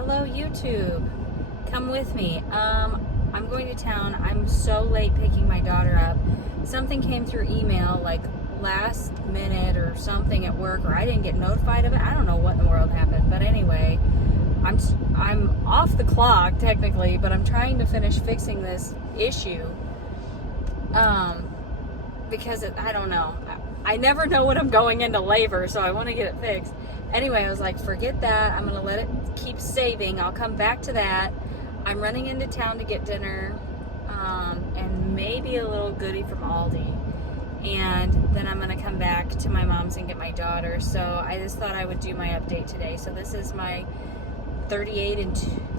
Hello YouTube, come with me. I'm going to town. I'm so late picking my daughter up. Something came through email like last minute or something at work, or I didn't get notified of it. I don't know what in the world happened, but anyway, I'm off the clock technically, but I'm trying to finish fixing this issue because I don't know. I never know when I'm going into labor, so I want to get it fixed. Anyway, I was like, forget that. I'm going to let it keep saving. I'll come back to that. I'm running into town to get dinner and maybe a little goodie from Aldi. And then I'm going to come back to my mom's and get my daughter. So I just thought I would do my update today. So this is my 38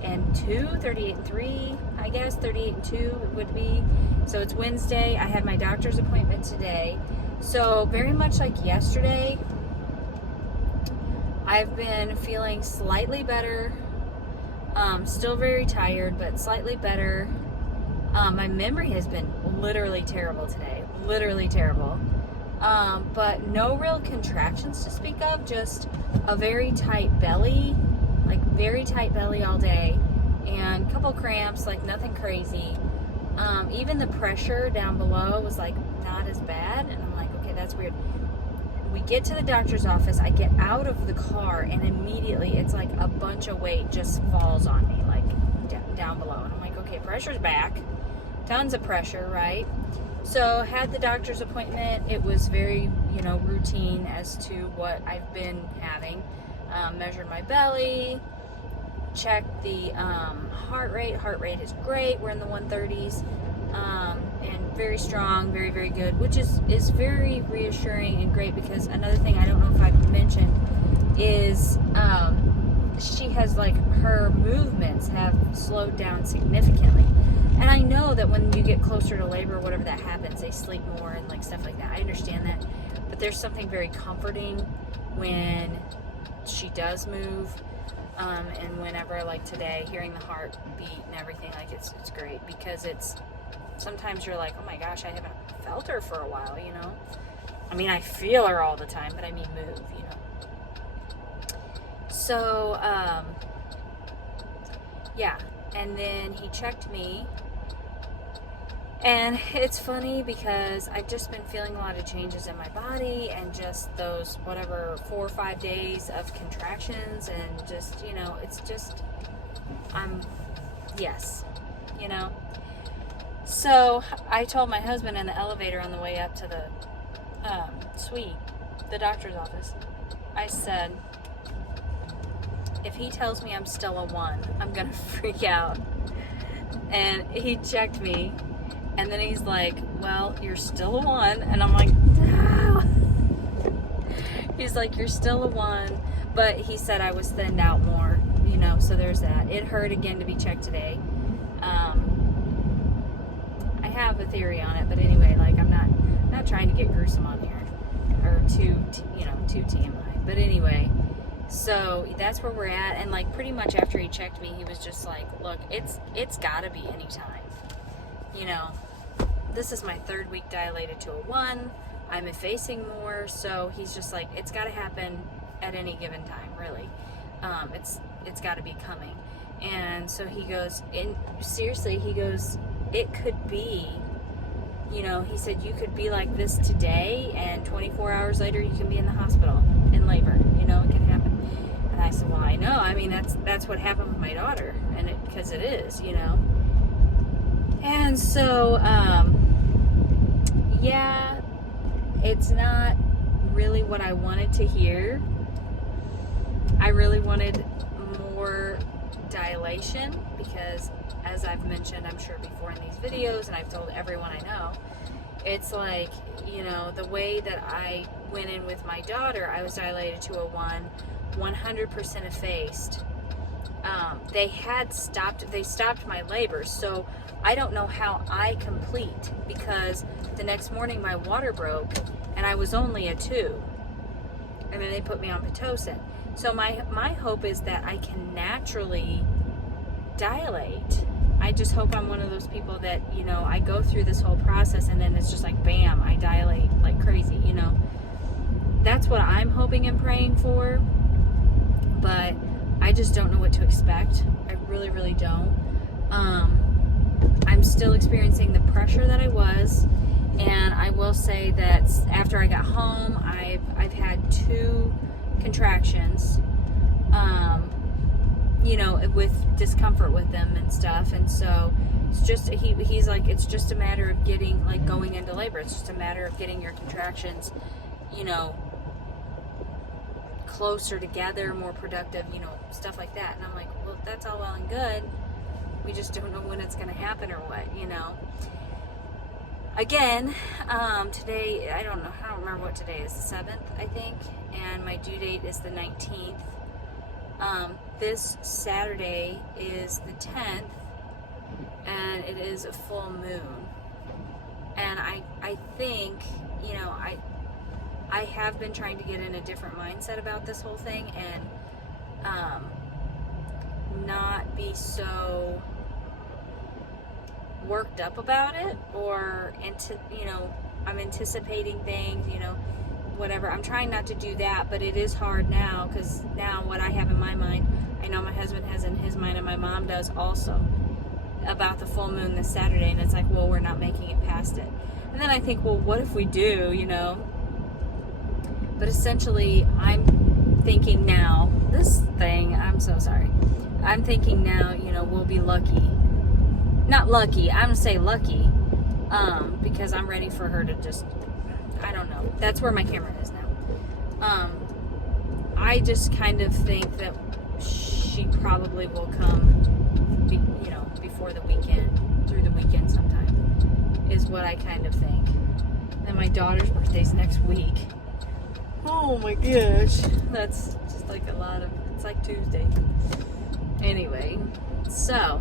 and 2, 38 and 3, I guess. 38 and 2 it would be. So it's Wednesday. I had my doctor's appointment today. So very much like yesterday, I've been feeling slightly better. Still very tired, but slightly better. My memory has been literally terrible today. Literally terrible. But no real contractions to speak of. Just a very tight belly. Like very tight belly all day. And a couple cramps, like nothing crazy. Even the pressure down below was like not as bad. And I'm like, okay, that's weird. We get to the doctor's office, I get out of the car, and immediately it's like a bunch of weight just falls on me, like down below. And I'm like, okay, pressure's back. Tons of pressure, right? So had the doctor's appointment. It was very, routine as to what I've been having. Measured my belly, checked the heart rate. Heart rate is great. We're in the 130s. And very strong, very, very good, which is very reassuring and great, because another thing I don't know if I've mentioned is she has, like, her movements have slowed down significantly. And I know that when you get closer to labor, whatever that happens, they sleep more and like stuff like that. I understand that. But there's something very comforting when she does move. And whenever, like today, hearing the heart beat and everything, like it's great, because sometimes you're like, oh my gosh, I haven't felt her for a while, I mean, I feel her all the time, but I mean move, So, yeah. And then he checked me. And it's funny because I've just been feeling a lot of changes in my body, and just those, 4 or 5 days of contractions, and just, it's just, yes, So I told my husband in the elevator on the way up to the suite, the doctor's office, I said, if he tells me I'm still a 1, I'm going to freak out. And he checked me, and then he's like, well, you're still a 1. And I'm like, no. He's like, you're still a 1. But he said I was thinned out more, so there's that. It hurt again to be checked today. I have a theory on it, but anyway, like, I'm not trying to get gruesome on here, or too TMI. But anyway, so that's where we're at. And like pretty much after he checked me, he was just like, look, it's got to be any time. This is my 3rd week dilated to a 1. I'm effacing more, so he's just like, it's got to happen at any given time, really. It's got to be coming. And so he goes, and seriously, he goes, it could be, he said, you could be like this today, and 24 hours later you can be in the hospital in labor. It can happen. And I said, well, I know. I mean, that's what happened with my daughter, and because it is, And so, yeah, it's not really what I wanted to hear. I really wanted more dilation, because as I've mentioned, I'm sure before in these videos, and I've told everyone I know, it's like, the way that I went in with my daughter, I was dilated to a 1, 100% effaced. They stopped my labor, so I don't know how I complete, because the next morning my water broke and I was only a 2, and then they put me on Pitocin. So my hope is that I can naturally dilate. I just hope I'm one of those people that, I go through this whole process and then it's just like, bam, I dilate like crazy, That's what I'm hoping and praying for. But I just don't know what to expect. I really, really don't. I'm still experiencing the pressure that I was, and I will say that after I got home, I've had 2 contractions, you know, with discomfort with them and stuff, and so it's just, he's like, it's just a matter of getting, like, going into labor. It's just a matter of getting your contractions, you know, closer together, more productive, you know, stuff like that. And I'm like, well, that's all well and good. We just don't know when it's going to happen or what, you know. Again, today, I don't remember what today is, the 7th, I think, and my due date is the 19th. This Saturday is the 10th, and it is a full moon. And I think, you know, I have been trying to get in a different mindset about this whole thing, and not be so worked up about it, or you know, I'm anticipating things, you know, whatever. I'm trying not to do that, but it is hard now, because now what I have in my mind, I know my husband has in his mind, and my mom does also, about the full moon this Saturday. And it's like, well, we're not making it past it. And then I think, well, what if we do, you know? But essentially, I'm thinking now, this thing, I'm so sorry. I'm thinking now, you know, we'll be lucky. Not lucky, I'm gonna say lucky, because I'm ready for her to just, I don't know. That's where my camera is now. I just kind of think that she probably will come, you know, before the weekend, through the weekend sometime, is what I kind of think. And my daughter's birthday's next week. Oh my gosh. That's just like a lot of, it's like Tuesday. Anyway, so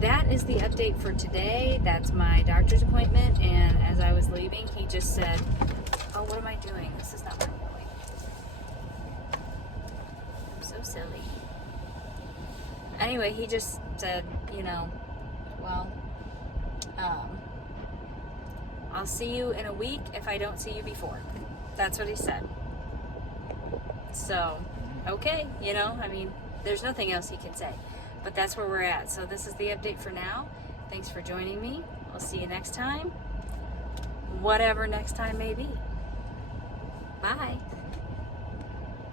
that is the update for today. That's my doctor's appointment, and as I was leaving, he just said, oh, what am I doing? This is not what I'm doing. I'm so silly. Anyway, he just said, you know, well, I'll see you in a week if I don't see you before. That's what he said. So, okay, you know, I mean, there's nothing else he can say. But that's where we're at. So this is the update for now. Thanks for joining me. I'll see you next time. Whatever next time may be. Bye.